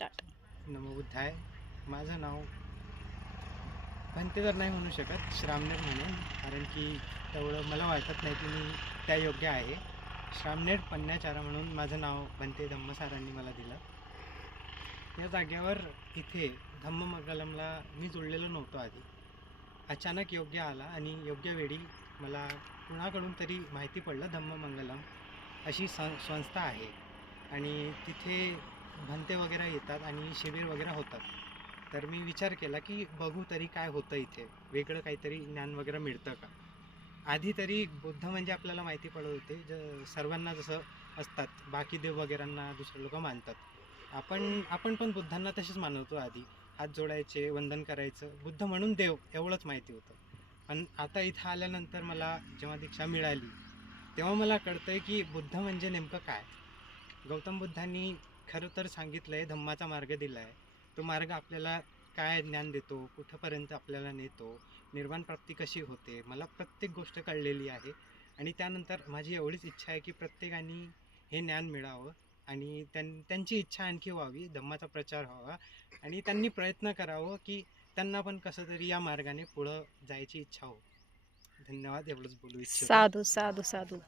Start. नमो बुद्धाय. माझं नाव भंते तर नाही म्हणू शकत, श्रामनेर म्हणून, कारण की तेवढं मला वाटत नाही की मी त्या योग्य आहे. श्रामनेर पन्याचारा म्हणून माझं नाव भंते धम्मसारांनी मला दिलं. या जागेवर इथे धम्ममंगलमला मी जुळलेलो नव्हतो आधी. अचानक योग्य आला आणि योग्य वेळी मला कुणाकडून तरी माहिती पडलं धम्ममंगलम अशी संस्था आहे आणि तिथे भंते वगैरे येतात आणि शिबिर वगैरे होतात. तर मी विचार केला की बघू तरी काय होतं इथे, वेगळं काहीतरी ज्ञान वगैरे मिळतं का. आधी तरी बुद्ध म्हणजे आपल्याला माहिती पडत होते, सर्वांना जसं असतात बाकी देव वगैरेंना दुसरे लोक मानतात. आपण पण बुद्धांना तसेच मानवतो. आधी हात जोडायचे, वंदन करायचं, बुद्ध म्हणून देव एवढंच माहिती होतं. पण आता इथं आल्यानंतर मला जेव्हा दीक्षा मिळाली तेव्हा मला कळतंय की बुद्ध म्हणजे नेमकं काय. गौतम बुद्धांनी खरं तर सांगितलं आहे, धम्माचा मार्ग दिला आहे. तो मार्ग आपल्याला काय ज्ञान देतो, कुठंपर्यंत आपल्याला नेतो, निर्वाण प्राप्ती कशी होते, मला प्रत्येक गोष्ट कळलेली आहे. आणि त्यानंतर माझी एवढीच इच्छा आहे की प्रत्येकाने हे ज्ञान मिळावं आणि त्यांची इच्छा आणखी व्हावी, धम्माचा प्रचार व्हावा आणि त्यांनी प्रयत्न करावं की त्यांना पण कसं तरी या मार्गाने पुढं जायची इच्छा हो. धन्यवाद. एवढंच बोलू इच्छितो. साधू साधू साधू.